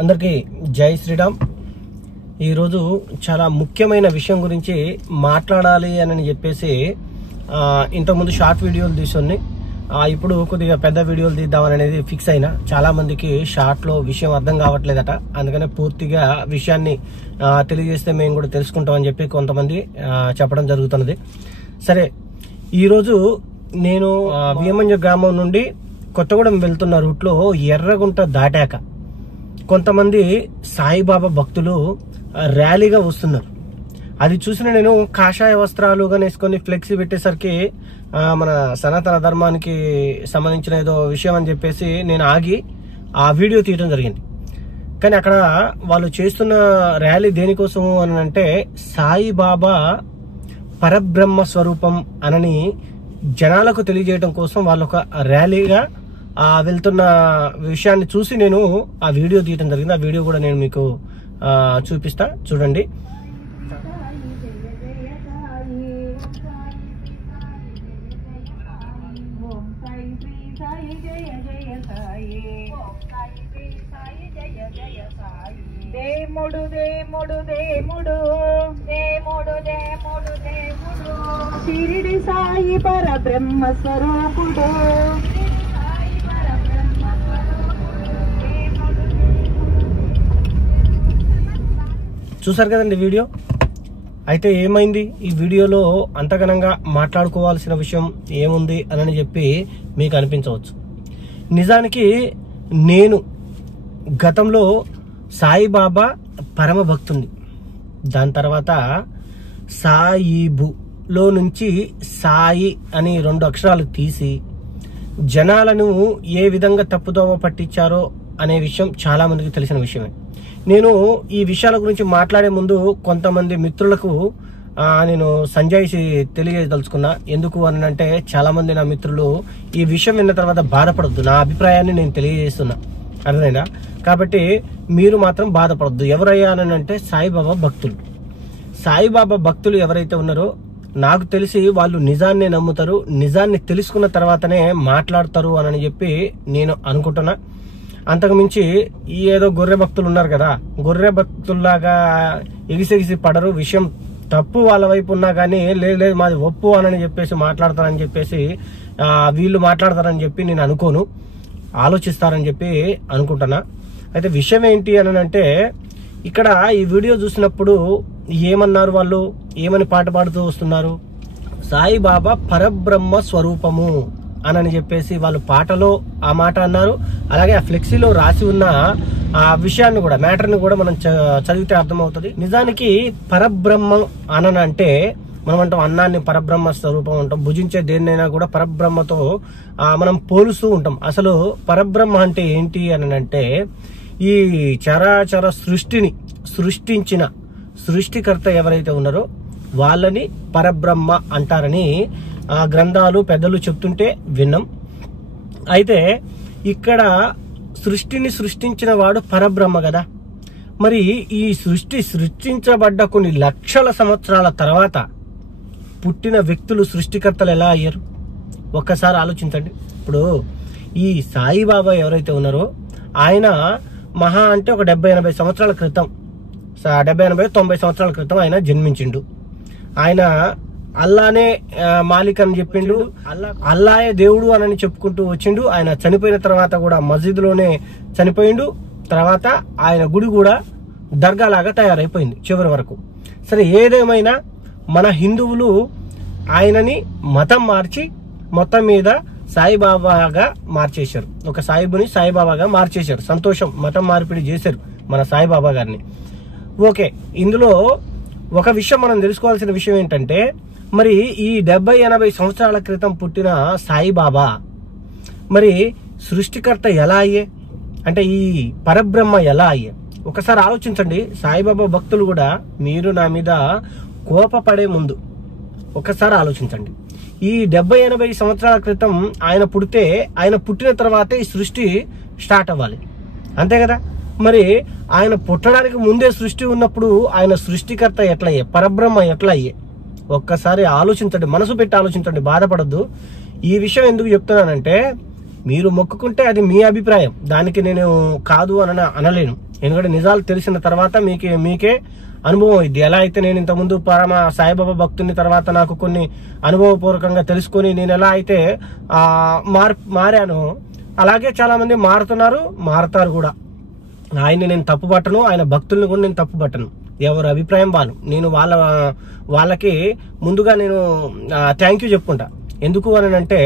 అందరికీ జై శ్రీరామ్. ఈరోజు చాలా ముఖ్యమైన విషయం గురించి మాట్లాడాలి అని చెప్పేసి ఇంతకుముందు షార్ట్ వీడియోలు తీసుకొని ఇప్పుడు కొద్దిగా పెద్ద వీడియోలు తీద్దామనేది ఫిక్స్ అయినా. చాలా మందికి షార్ట్లో విషయం అర్థం కావట్లేదట, అందుకనే పూర్తిగా విషయాన్ని తెలియజేస్తే మేము కూడా తెలుసుకుంటామని చెప్పి కొంతమంది చెప్పడం జరుగుతున్నది. సరే, ఈరోజు నేను వీయమంజ గ్రామం నుండి కొత్తగూడెం వెళ్తున్న రూట్లో ఎర్రగుంట దాటాక కొంతమంది సాయిబాబా భక్తులు ర్యాలీగా వస్తున్నారు. అది చూసిన నేను కాషాయ వస్త్రాలు వేసుకొని ఫ్లెక్సీ పెట్టేసరికి మన సనాతన ధర్మానికి సంబంధించిన ఏదో విషయం అని చెప్పేసి నేను ఆగి ఆ వీడియో తీయడం జరిగింది. కానీ అక్కడ వాళ్ళు చేస్తున్న ర్యాలీ దేనికోసం అని అంటే సాయిబాబా పరబ్రహ్మ స్వరూపం అనని జనాలకు తెలియజేయడం కోసం వాళ్ళు ఒక ర్యాలీగా వెళ్తున్న విషయాన్ని చూసి నేను ఆ వీడియో తీయడం జరిగింది. ఆ వీడియో కూడా నేను మీకు చూపిస్తా, చూడండి. దేముడు దేముడు దేముడు దేముడు దేముడు దేముడు షిరిడి సాయి పరబ్రహ్మ స్వరూపుడు. చూసారు కదండి వీడియో. అయితే ఏమైంది ఈ వీడియోలో? అంతగనంగా మాట్లాడుకోవాల్సిన విషయం ఏముంది అని చెప్పి మీకు అనిపించవచ్చు. నిజానికి నేను గతంలో సాయిబాబా పరమ భక్తుని. దాని తర్వాత సాయిబులో నుంచి సాయి అని 2 అక్షరాలు తీసి జనాలను ఏ విధంగా తప్పుదోవ పట్టించారో అనే విషయం చాలా మందికి తెలిసిన విషయమే. నేను ఈ విషయాల గురించి మాట్లాడే ముందు కొంతమంది మిత్రులకు నేను సంజాయిషి తెలియదలుచుకున్నా. ఎందుకు అని అంటే చాలా మంది నా మిత్రులు ఈ విషయం విన్న తర్వాత బాధపడద్దు, నా అభిప్రాయాన్ని నేను తెలియజేస్తున్నా, అర్థమైనా? కాబట్టి మీరు మాత్రం బాధపడద్దు. ఎవరయ్యా అని అంటే సాయిబాబా భక్తులు. సాయిబాబా భక్తులు ఎవరైతే ఉన్నారో నాకు తెలిసి వాళ్ళు నిజాన్ని నమ్ముతారు, నిజాన్ని తెలుసుకున్న తర్వాతనే మాట్లాడతారు అని చెప్పి నేను అనుకుంటున్నా. అంతకుమించి ఈ ఏదో గొర్రె భక్తులు ఉన్నారు కదా, గొర్రె భక్తుల్లాగా ఎగిసెగిసి పడరు. విషయం తప్పు వాళ్ళ వైపు ఉన్నా కానీ లేదు మాది ఒప్పు అని చెప్పేసి మాట్లాడతారని చెప్పేసి వీళ్ళు మాట్లాడతారని చెప్పి నేను అనుకోను, ఆలోచిస్తారని చెప్పి అనుకుంటున్నా. అయితే విషయం ఏంటి అని అంటే, ఇక్కడ ఈ వీడియో చూసినప్పుడు ఏమన్నారు వాళ్ళు, ఏమని పాట పాడుతూ వస్తున్నారు? సాయిబాబా పరబ్రహ్మ స్వరూపము అని చెప్పేసి వాళ్ళు పాటలో ఆ మాట అన్నారు. అలాగే ఆ ఫ్లెక్సీలో రాసి ఉన్న ఆ విషయాన్ని కూడా, మ్యాటర్ని కూడా మనం చదివితే అర్థమవుతుంది. నిజానికి పరబ్రహ్మం అని అంటే మనం అంటాం అన్నాన్ని పరబ్రహ్మ స్వరూపం అంటాం, భుజించే దేన్నైనా కూడా పరబ్రహ్మతో మనం పోలుస్తూ ఉంటాం. అసలు పరబ్రహ్మ అంటే ఏంటి అని అంటే ఈ చరాచర సృష్టిని సృష్టించిన సృష్టికర్త ఎవరైతే ఉన్నారో వాళ్ళని పరబ్రహ్మ అంటారని గ్రంథాలు పెద్దలు చెప్తుంటే విన్నాం. అయితే ఇక్కడ సృష్టిని సృష్టించిన వాడు పరబ్రహ్మ కదా. మరి ఈ సృష్టి సృష్టించబడ్డ కొన్ని లక్షల సంవత్సరాల తర్వాత పుట్టిన వ్యక్తులు సృష్టికర్తలు ఎలా అయ్యారు? ఒక్కసారి ఆలోచించండి. ఇప్పుడు ఈ సాయిబాబా ఎవరైతే ఉన్నారో ఆయన మహా అంటే ఒక 70-80 సంవత్సరాల క్రితం, 70-90 సంవత్సరాల క్రితం ఆయన జన్మించిండు. ఆయన అల్లానే మాలిక్ అని చెప్పిండు, అల్లాయే దేవుడు అని చెప్పుకుంటూ వచ్చిండు. ఆయన చనిపోయిన తర్వాత కూడా మస్జిద్లోనే చనిపోయిండు. తర్వాత ఆయన గుడి కూడా దర్గా లాగా తయారైపోయింది చివరి వరకు. సరే, ఏదేమైనా మన హిందువులు ఆయనని మతం మార్చి మొత్తం మీద సాయిబాబాగా మార్చేశారు. ఒక సాయిబుని సాయిబాబాగా మార్చేశారు. సంతోషం, మతం మార్పిడి చేశారు మన సాయిబాబా గారిని. ఓకే, ఇందులో ఒక విషయం మనం తెలుసుకోవాల్సిన విషయం ఏంటంటే, మరి ఈ 70-80 సంవత్సరాల క్రితం పుట్టిన సాయిబాబా మరి సృష్టికర్త ఎలా అయ్యే, అంటే ఈ పరబ్రహ్మ ఎలా అయ్యే? ఒకసారి ఆలోచించండి. సాయిబాబా భక్తులు కూడా మీరు నా మీద కోపపడే ముందు ఒకసారి ఆలోచించండి. ఈ 70-80 సంవత్సరాల క్రితం ఆయన పుడితే, ఆయన పుట్టిన తర్వాతే ఈ సృష్టి స్టార్ట్ అవ్వాలి, అంతే కదా? మరి ఆయన పుట్టడానికి ముందే సృష్టి ఉన్నప్పుడు ఆయన సృష్టికర్త ఎట్లా అయ్యే, పరబ్రహ్మ ఎట్లా అయ్యే? ఒక్కసారి ఆలోచించండి, మనసు పెట్టి ఆలోచించండి, బాధపడద్దు. ఈ విషయం ఎందుకు చెప్తున్నానంటే, మీరు మొక్కుకుంటే అది మీ అభిప్రాయం, దానికి నేను కాదు అనలేను. ఎందుకంటే నిజాలు తెలిసిన తర్వాత మీకే అనుభవం ఇది. ఎలా అయితే నేను ఇంతకుముందు పరమ సాయిబాబా భక్తుని తర్వాత నాకు కొన్ని అనుభవపూర్వకంగా తెలుసుకొని నేను ఎలా అయితే మారానో, అలాగే చాలా మంది మారతారు కూడా. ఆయన్ని నేను తప్పు పట్టను, ఆయన భక్తుల్ని కూడా నేను తప్పు పట్టను. ఎవరి అభిప్రాయం వాళ్ళు. నేను వాళ్ళకి ముందుగా నేను థ్యాంక్ యూ చెప్పుకుంటా. ఎందుకు అని అంటే,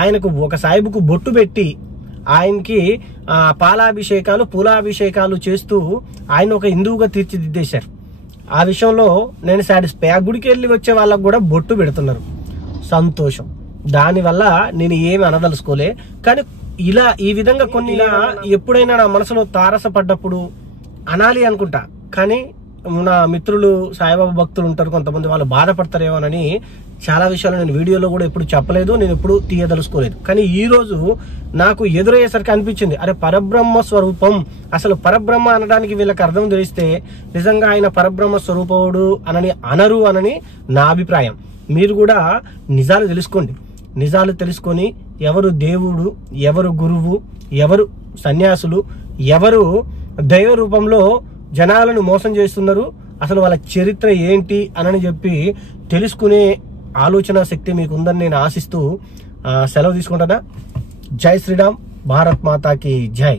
ఆయనకు ఒక సాయిబుకు బొట్టు పెట్టి ఆయనకి పాలాభిషేకాలు పూలాభిషేకాలు చేస్తూ ఆయన ఒక హిందువుగా తీర్చిదిద్దేశారు. ఆ విషయంలో నేను సాటిస్ఫై. ఆ గుడికి వెళ్ళి వచ్చే వాళ్ళకు కూడా బొట్టు పెడుతున్నారు, సంతోషం. దానివల్ల నేను ఏమి అనదలుచుకోలే. కానీ ఈ విధంగా కొన్ని ఎప్పుడైనా నా మనసులో తారసపడ్డప్పుడు అనాలి అనుకుంటా. కానీ నా మిత్రులు సాయిబాబా భక్తులు ఉంటారు కొంతమంది, వాళ్ళు బాధపడతారేమోనని చాలా విషయాలు నేను వీడియోలో కూడా ఎప్పుడు చెప్పలేదు, నేను ఎప్పుడు తీయదలుచుకోలేదు. కానీ ఈ రోజు నాకు ఎదురయ్యేసరికి అనిపించింది, అరే పరబ్రహ్మ స్వరూపం, అసలు పరబ్రహ్మ అనడానికి వీళ్ళకి అర్థం తెలిస్తే నిజంగా ఆయన పరబ్రహ్మ స్వరూపుడు అనరు అనని నా అభిప్రాయం. మీరు కూడా నిజాలు తెలుసుకోండి. నిజాలు తెలుసుకొని ఎవరు దేవుడు, ఎవరు గురువు, ఎవరు సన్యాసులు, ఎవరు దైవ రూపంలో జనాలను మోసం చేస్తున్నారు, అసలు వాళ్ళ చరిత్ర ఏంటి అని చెప్పి తెలుసుకునే ఆలోచన శక్తి మీకు ఉందని నేను ఆశిస్తూ సెలవు తీసుకుంటానా. జై శ్రీరామ్, భారత్ మాతాకి జై.